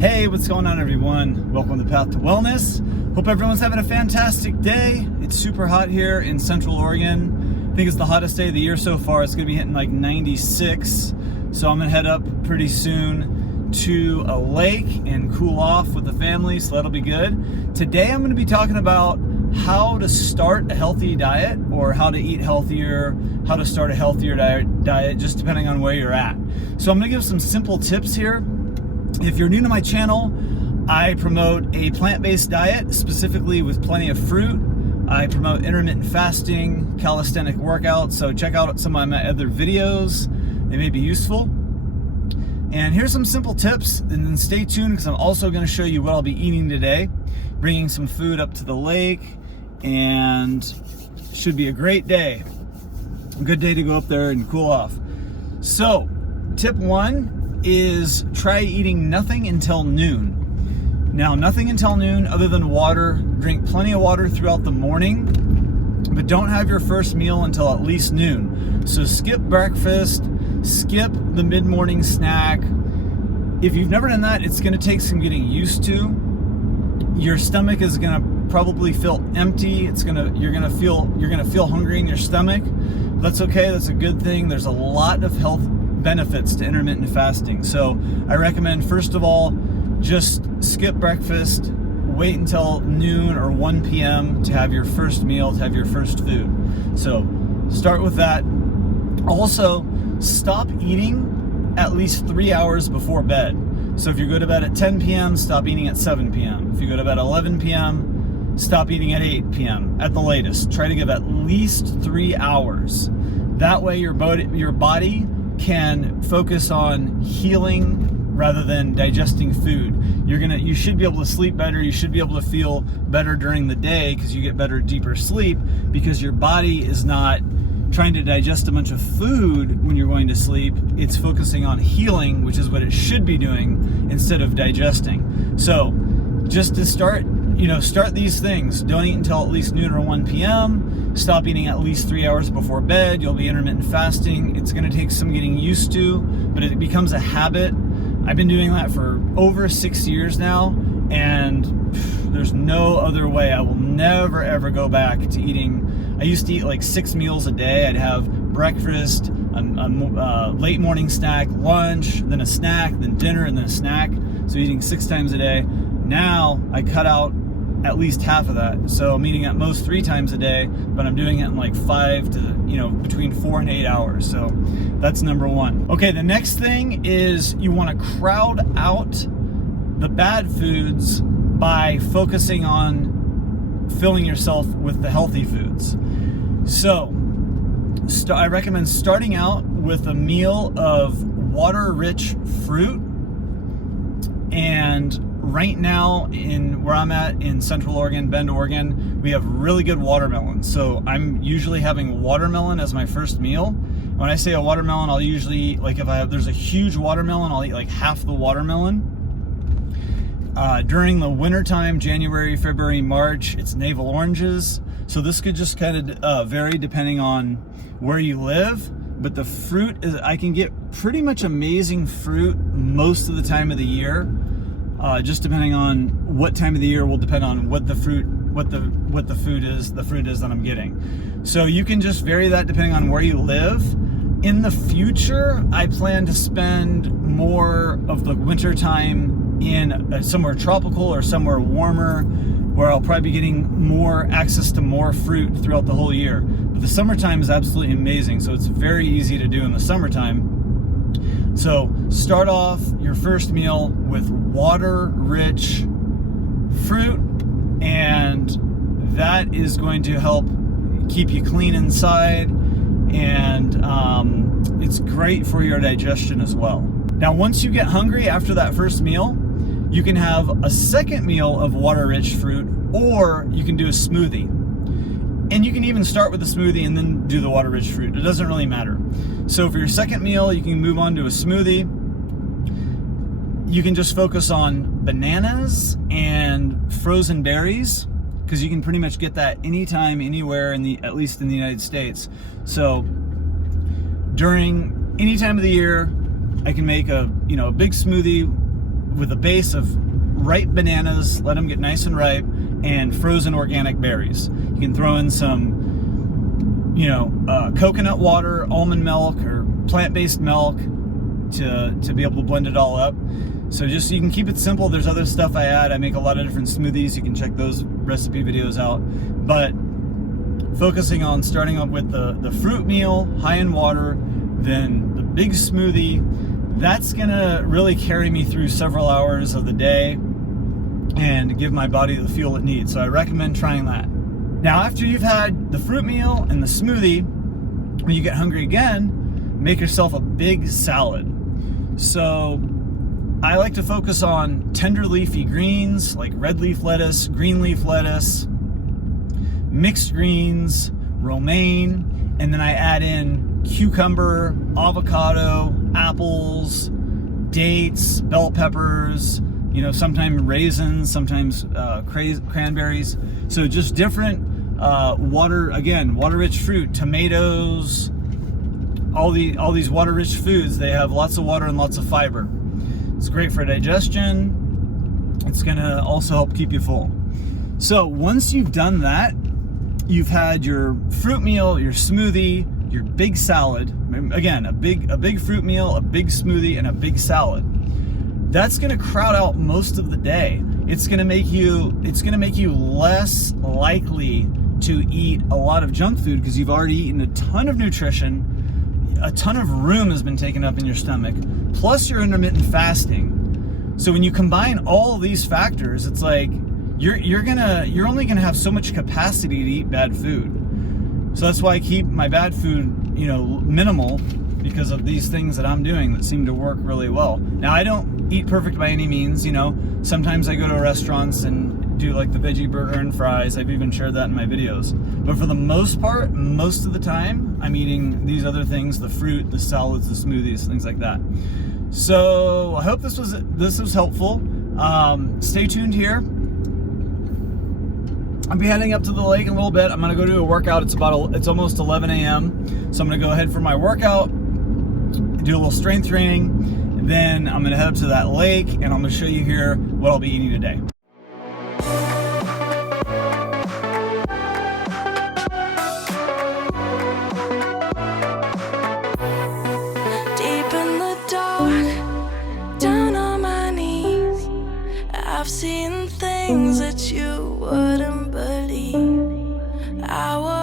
Hey, what's going on, everyone? Welcome to Path to Wellness. Hope everyone's having a fantastic day. It's super hot here in Central Oregon. I think it's the hottest day of the year so far. It's gonna be hitting like 96. So I'm gonna head up pretty soon to a lake and cool off with the family, so that'll be good. Today I'm gonna be talking about how to start a healthy diet, or how to eat healthier, how to start a healthier diet, just depending on where you're at. So I'm gonna give some simple tips here. If you're new to my channel, I promote a plant-based diet, specifically with plenty of fruit. I promote intermittent fasting, calisthenic workouts, so check out some of my other videos. They may be useful. And here's some simple tips, and then stay tuned because I'm also going to show you what I'll be eating today. Bringing some food up to the lake, and should be a great day. A good day to go up there and cool off. So, tip one is try eating nothing until noon. Now, nothing until noon other than water. Drink plenty of water throughout the morning, but don't have your first meal until at least noon. So skip breakfast, skip the mid-morning snack. If you've never done that, it's going to take some getting used to. Your stomach is going to probably feel empty. You're going to feel hungry in your stomach. That's okay. That's a good thing. There's a lot of health benefits to intermittent fasting. So I recommend, first of all, just skip breakfast, wait until noon or 1 p.m. to have your first meal, to have your first food. So start with that. Also, stop eating at least 3 hours before bed. So if you go to bed at 10 p.m., stop eating at 7 p.m. If you go to bed at 11 p.m., stop eating at 8 p.m. at the latest. Try to give at least 3 hours. That way your body can focus on healing rather than digesting food. You should be able to sleep better. You should be able to feel better during the day because you get better, deeper sleep, because your body is not trying to digest a bunch of food when you're going to sleep. It's focusing on healing, which is what it should be doing, instead of digesting. So just to start these things. Don't eat until at least noon or 1 p.m. Stop eating at least 3 hours before bed. You'll be intermittent fasting. It's going to take some getting used to, but it becomes a habit. I've been doing that for over 6 years now, and there's no other way. I will never ever go back to eating. I used to eat like 6 meals a day. I'd have breakfast, a late morning snack, lunch, then a snack, then dinner, and then a snack. So eating 6 times a day. Now I cut out at least half of that. So I'm eating at most 3 times a day, but I'm doing it in like 5 to, between 4 and 8 hours. So that's number one. Okay, the next thing is you want to crowd out the bad foods by focusing on filling yourself with the healthy foods. So I recommend starting out with a meal of water-rich fruit. And right now, in where I'm at in Central Oregon, Bend, Oregon, we have really good watermelon. So I'm usually having watermelon as my first meal. When I say a watermelon, I'll usually eat, like there's a huge watermelon, I'll eat like half the watermelon. During the wintertime, January, February, March, it's navel oranges. So this could just kind of vary depending on where you live. But the fruit I can get pretty much amazing fruit most of the time of the year. Just depending on what time of the year will depend on what the fruit is that I'm getting. So you can just vary that depending on where you live. In the future, I plan to spend more of the winter time in somewhere tropical or somewhere warmer, where I'll probably be getting more access to more fruit throughout the whole year. But the summertime is absolutely amazing, so it's very easy to do in the summertime. So start off your first meal with water-rich fruit, and that is going to help keep you clean inside, and it's great for your digestion as well. Now, once you get hungry after that first meal, you can have a second meal of water-rich fruit, or you can do a smoothie. And you can even start with a smoothie and then do the water-rich fruit. It doesn't really matter. So for your second meal, you can move on to a smoothie. You can just focus on bananas and frozen berries, because you can pretty much get that anytime, anywhere, at least in the United States. So during any time of the year, I can make a big smoothie with a base of ripe bananas, let them get nice and ripe, and frozen organic berries. You can throw in some, coconut water, almond milk, or plant-based milk to be able to blend it all up. So just, you can keep it simple. There's other stuff I add. I make a lot of different smoothies. You can check those recipe videos out. But focusing on starting up with the fruit meal, high in water, then the big smoothie, that's gonna really carry me through several hours of the day and give my body the fuel it needs. So I recommend trying that. Now, after you've had the fruit meal and the smoothie, when you get hungry again, make yourself a big salad. So I like to focus on tender leafy greens like red leaf lettuce, green leaf lettuce, mixed greens, romaine, and then I add in cucumber, avocado, apples, dates, bell peppers, sometimes raisins, sometimes cranberries. So just different water-rich fruit, tomatoes, all these water-rich foods. They have lots of water and lots of fiber. It's great for digestion. It's gonna also help keep you full. So once you've done that, you've had your fruit meal, your smoothie, your big salad. Again, a big fruit meal, a big smoothie, and a big salad. That's gonna crowd out most of the day. It's gonna make you less likely to eat a lot of junk food because you've already eaten a ton of nutrition. A ton of room has been taken up in your stomach, plus you're intermittent fasting. So when you combine all of these factors, it's like you're only gonna have so much capacity to eat bad food. So that's why I keep my bad food, minimal, because of these things that I'm doing that seem to work really well. Now, I don't eat perfect by any means. Sometimes I go to restaurants and do like the veggie burger and fries. I've even shared that in my videos. But for the most part, most of the time, I'm eating these other things: the fruit, the salads, the smoothies, things like that. So I hope this was helpful. Stay tuned here. I'll be heading up to the lake in a little bit. I'm gonna go do a workout. It's almost 11 a.m. So I'm gonna go ahead for my workout, do a little strength training, then I'm gonna head up to that lake and I'm gonna show you here what I'll be eating today. Deep in the dark, down on my knees, I've seen things that you wouldn't believe. I was